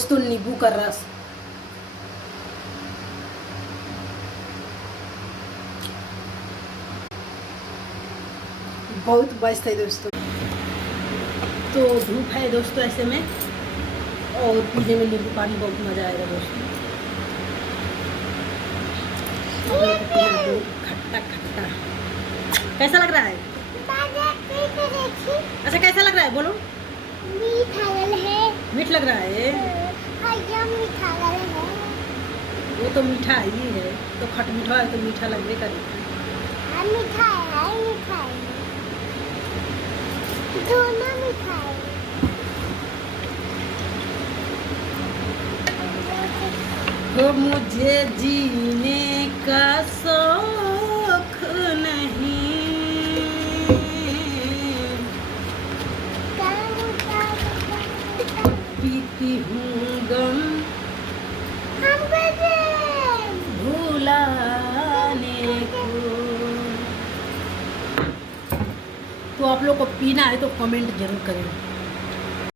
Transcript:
दोस्तों नींबू का रस। बहुत मस्त है दोस्तों। तो धूप है दोस्तों ऐसे में, और पीने में नींबू पानी बहुत मज़ा आएगा दोस्तों। खट्टा खट्टा कैसा लग रहा है? अच्छा कैसा लग रहा है बोलो? मीठ लग रहा है। वो तो मीठा ही है, तो खट मीठा है तो मीठा लगने का दोनों मीठा है। हो मुझे जीने का शौक नहीं, पीती हूँ गम भुलाने को। तो आप लोग को पीना है तो कमेंट जरूर करें।